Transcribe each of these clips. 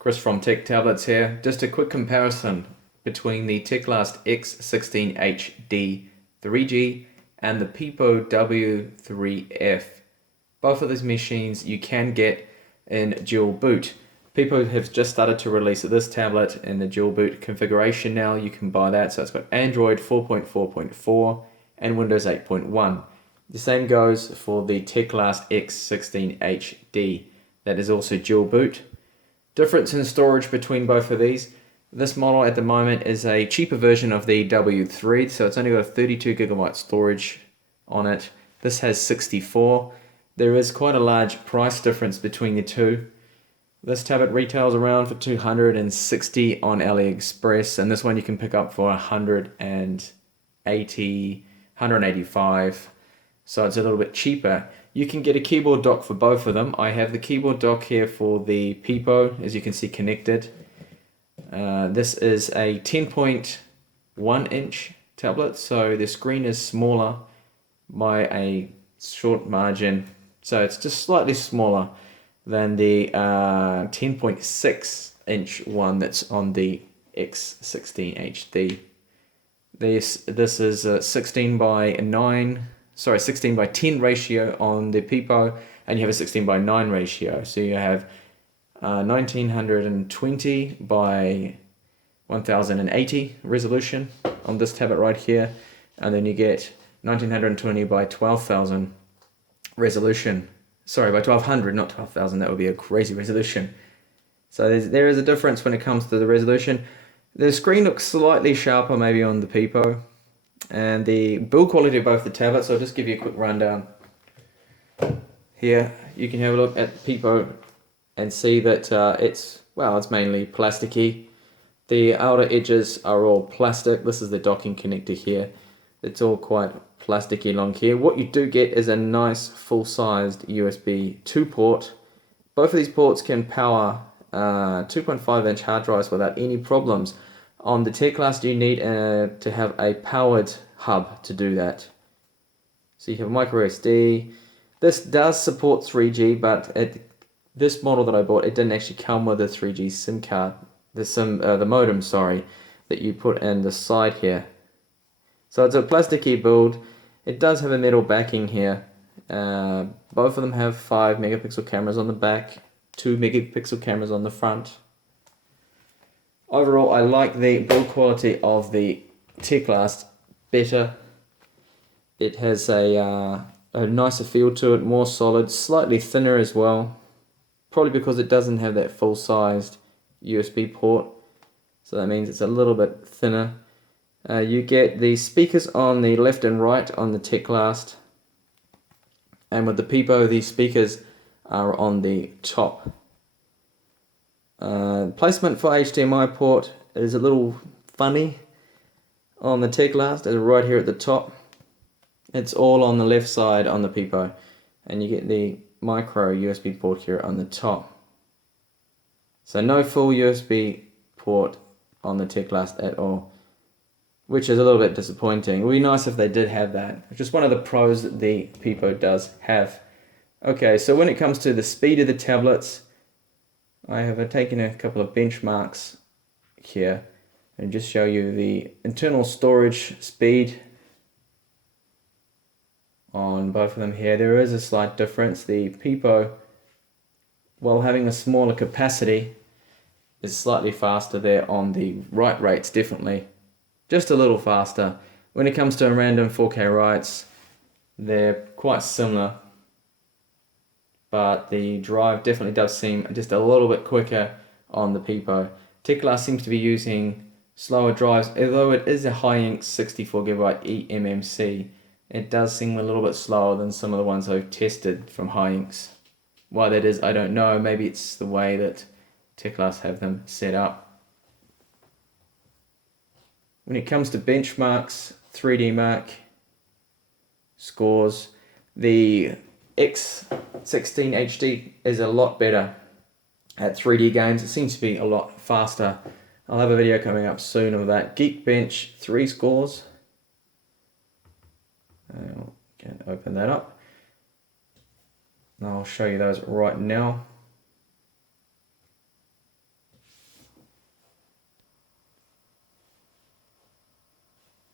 Chris from Tech Tablets here. Just a quick comparison between the Teclast X16HD 3G and the PiPo W3F. Both of these machines you can get in dual boot. PiPo have just started to release this tablet in the dual boot configuration now. You can buy that, so it's got Android 4.4.4 and Windows 8.1. The same goes for the Teclast X16HD. That is also dual boot. Difference in storage between both of these. This model at the moment is a cheaper version of the W3, so it's only got a 32 gigabyte storage on it. This has 64. There is quite a large price difference between the two. This tablet retails around for $260 on AliExpress, and this one you can pick up for $180, $185. So it's a little bit cheaper. You can get a keyboard dock for both of them. I have the keyboard dock here for the PiPo, as you can see, connected. This is a 10.1 inch tablet, so the screen is smaller by a short margin. So it's just slightly smaller than the 10.6 inch one that's on the X16HD. This is a 16 by 10 ratio on the PiPo, and you have a 16 by 9 ratio. So you have 1920 by 1080 resolution on this tablet right here, and then you get 1920 by 12,000 resolution. Sorry, by 1200, not 12,000. That would be a crazy resolution. So there is a difference when it comes to the resolution. The screen looks slightly sharper maybe on the PiPo, and the build quality of both the tablets. So I'll just give you a quick rundown. Here you can have a look at PiPo and see that it's mainly plasticky. The outer edges are all plastic. This is the docking connector here. It's all quite plasticky along here. What you do get is a nice full-sized USB 2 port. Both of these ports can power 2.5 inch hard drives without any problems. On the Teclast you need to have a powered hub to do that. So you have a micro SD. This does support 3G, but this model that I bought, it didn't actually come with a 3G SIM card. The modem, sorry, that you put in the side here. So it's a plasticky build. It does have a metal backing here. Both of them have 5 megapixel cameras on the back, 2 megapixel cameras on the front. Overall, I like the build quality of the Teclast better. It has a nicer feel to it, more solid, slightly thinner as well. Probably because it doesn't have that full-sized USB port. So that means it's a little bit thinner. You get the speakers on the left and right on the Teclast. And with the PiPo, these speakers are on the top. Placement for HDMI port is a little funny on the Teclast. It's right here at the top. It's all on the left side on the PiPo, and you get the micro USB port here on the top. So no full USB port on the Teclast at all, which is a little bit disappointing. It would be nice if they did have that. It's just one of the pros that the PiPo does have. Okay, so when it comes to the speed of the tablets, I have taken a couple of benchmarks here and just show you the internal storage speed on both of them here. There is a slight difference. The PiPo, while having a smaller capacity, is slightly faster there on the write rates, definitely. Just a little faster. When it comes to random 4K writes, they're quite similar, but the drive definitely does seem just a little bit quicker on the PiPo. Teclast seems to be using slower drives, although it is a high-ink 64GB eMMC. It does seem a little bit slower than some of the ones I've tested from high-inks. Why that is, I don't know. Maybe it's the way that Teclast have them set up. When it comes to benchmarks, 3D Mark scores, the X16HD is a lot better at 3D games. It seems to be a lot faster. I'll have a video coming up soon of that. Geekbench 3 scores. Can open that up. I'll show you those right now.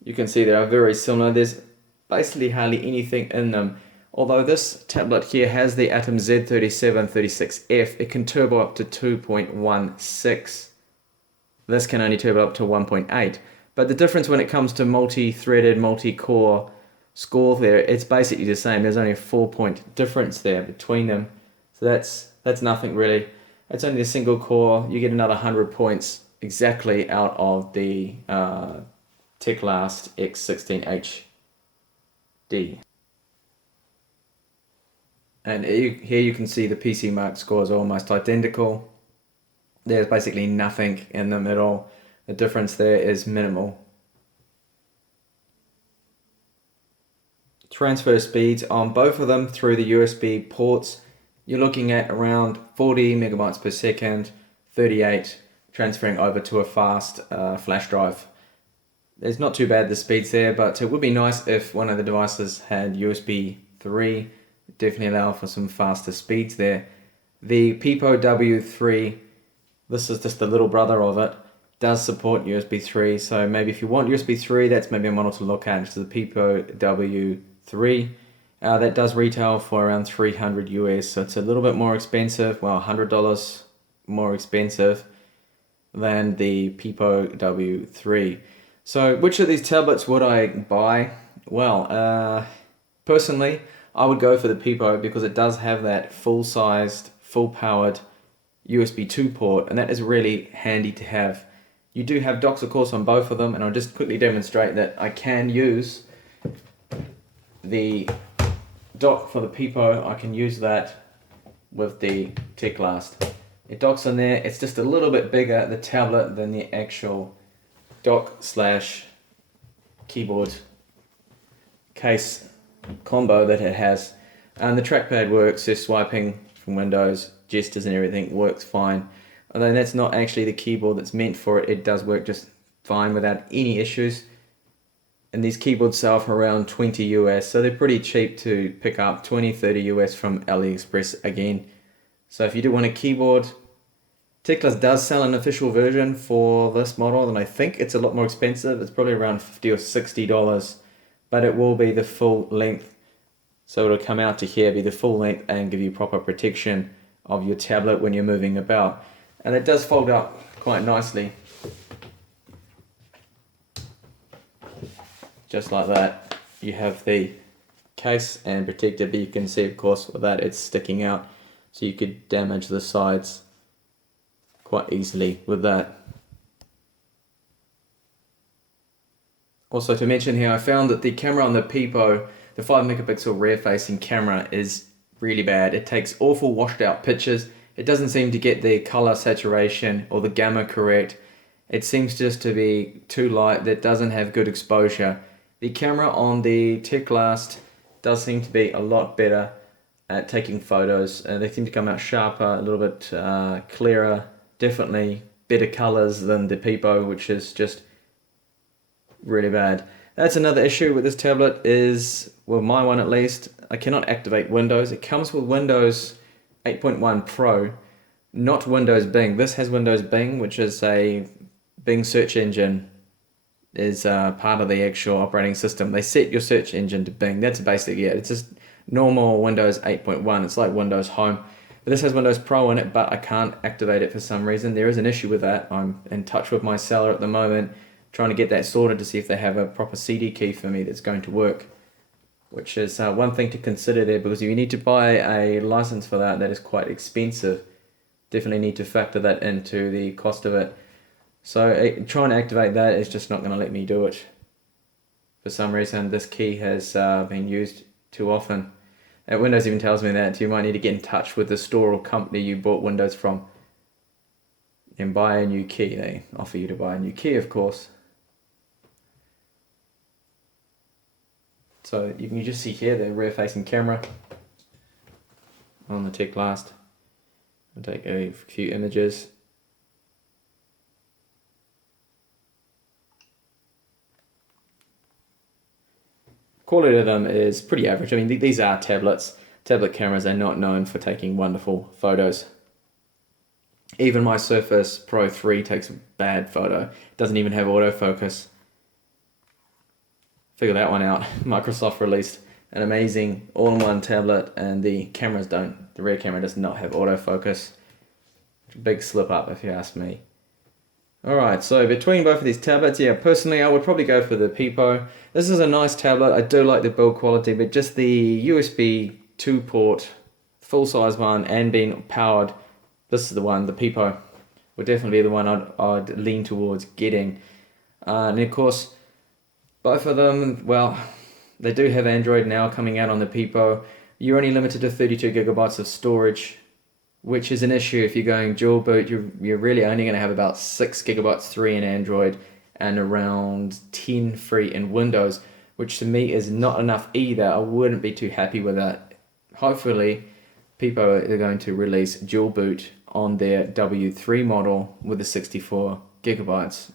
You can see they are very similar. There's basically hardly anything in them. Although this tablet here has the Atom Z3736F, it can turbo up to 2.16. This can only turbo up to 1.8. But the difference when it comes to multi-threaded, multi-core score there, it's basically the same. There's only a 4-point difference there between them. So that's nothing really. It's only a single core. You get another 100 points exactly out of the Teclast X16HD. And here you can see the PC Mark scores are almost identical. There's basically nothing in them at all. The difference there is minimal. Transfer speeds on both of them through the USB ports, you're looking at around 40 megabytes per second, 38 transferring over to a fast flash drive. It's not too bad the speeds there, but it would be nice if one of the devices had USB 3. Definitely allow for some faster speeds there. The PiPo W3, this is just the little brother of it, does support USB 3, so maybe if you want USB 3, that's maybe a model to look at. It's the PiPo W3. That does retail for around 300 US, so it's a little bit more expensive, well, $100 more expensive than the PiPo W3. So which of these tablets would I buy? Well, personally, I would go for the PiPo because it does have that full-sized, full-powered USB 2 port, and that is really handy to have. You do have docks, of course, on both of them, and I'll just quickly demonstrate that I can use the dock for the PiPo. I can use that with the Teclast. It docks in there. It's just a little bit bigger, the tablet, than the actual dock/keyboard case combo that it has. And the trackpad works, just swiping from Windows, gestures and everything works fine. Although that's not actually the keyboard that's meant for it, it does work just fine without any issues. And these keyboards sell for around 20 US, so they're pretty cheap to pick up, 20, 30 US from AliExpress again. So if you do want a keyboard, Teclast does sell an official version for this model, and I think it's a lot more expensive. It's probably around $50 or $60, but it will be the full length. So it'll come out to here, be the full length, and give you proper protection of your tablet when you're moving about. And it does fold up quite nicely. Just like that. You have the case and protector, but you can see, of course, with that it's sticking out. So you could damage the sides quite easily with that. Also to mention here, I found that the camera on the PiPo, the 5 megapixel rear facing camera, is really bad. It takes awful washed out pictures. It doesn't seem to get the color saturation or the gamma correct. It seems just to be too light. That doesn't have good exposure. The camera on the Teclast does seem to be a lot better at taking photos. They seem to come out sharper, a little bit clearer, definitely better colors than the PiPo, which is just really bad. That's another issue with this tablet is, well, my one at least, I cannot activate Windows. It comes with Windows 8.1 Pro, not Windows Bing. This has Windows Bing, which is a Bing search engine, is part of the actual operating system. They set your search engine to Bing. That's basically it. It's just normal Windows 8.1. It's like Windows Home. But this has Windows Pro in it, but I can't activate it for some reason. There is an issue with that. I'm in touch with my seller at the moment, trying to get that sorted to see if they have a proper CD key for me that's going to work, which is one thing to consider there, because if you need to buy a license for that, that is quite expensive. Definitely need to factor that into the cost of it. So trying to activate that is just not going to let me do it. For some reason, this key has been used too often. Windows even tells me that you might need to get in touch with the store or company you bought Windows from and buy a new key. They offer you to buy a new key, of course. So you can just see here the rear facing camera on the Teclast. I'll take a few images. Quality of them is pretty average. I mean, these are tablets. Tablet cameras are not known for taking wonderful photos. Even my Surface Pro 3 takes a bad photo. It doesn't even have autofocus. figure that one out. Microsoft released an amazing all-in-one tablet, and the cameras don't. The rear camera does not have autofocus. Big slip up if you ask me. Alright, so between both of these tablets, yeah, personally I would probably go for the PiPo. This is a nice tablet. I do like the build quality, but just the USB 2 port, full-size one, and being powered, this is the one, the PiPo, would definitely be the one I'd lean towards getting. And of course, both of them, well, they do have Android now coming out on the PiPo. You're only limited to 32 gigabytes of storage, which is an issue if you're going dual boot. You're really only going to have about 6 gigabytes free in Android and around 10 free in Windows, which to me is not enough either. I wouldn't be too happy with that. Hopefully, PiPo are going to release dual boot on their W3 model with the 64 gigabytes.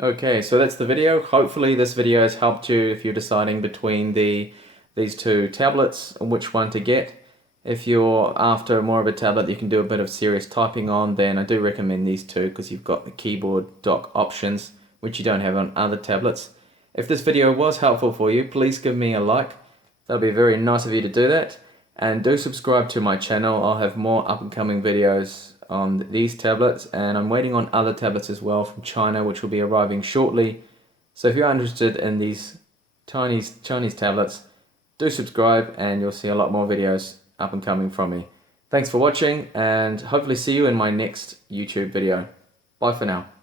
Okay, so that's the video. Hopefully this video has helped you if you're deciding between these two tablets and which one to get. If you're after more of a tablet that you can do a bit of serious typing on, then I do recommend these two because you've got the keyboard dock options, which you don't have on other tablets. If this video was helpful for you, please give me a like. That'll be very nice of you to do that. And do subscribe to my channel. I'll have more up and coming videos on these tablets, and I'm waiting on other tablets as well from China, which will be arriving shortly. So if you're interested in these Chinese tablets, do subscribe and you'll see a lot more videos up and coming from me. Thanks for watching, and hopefully see you in my next YouTube video. Bye for now.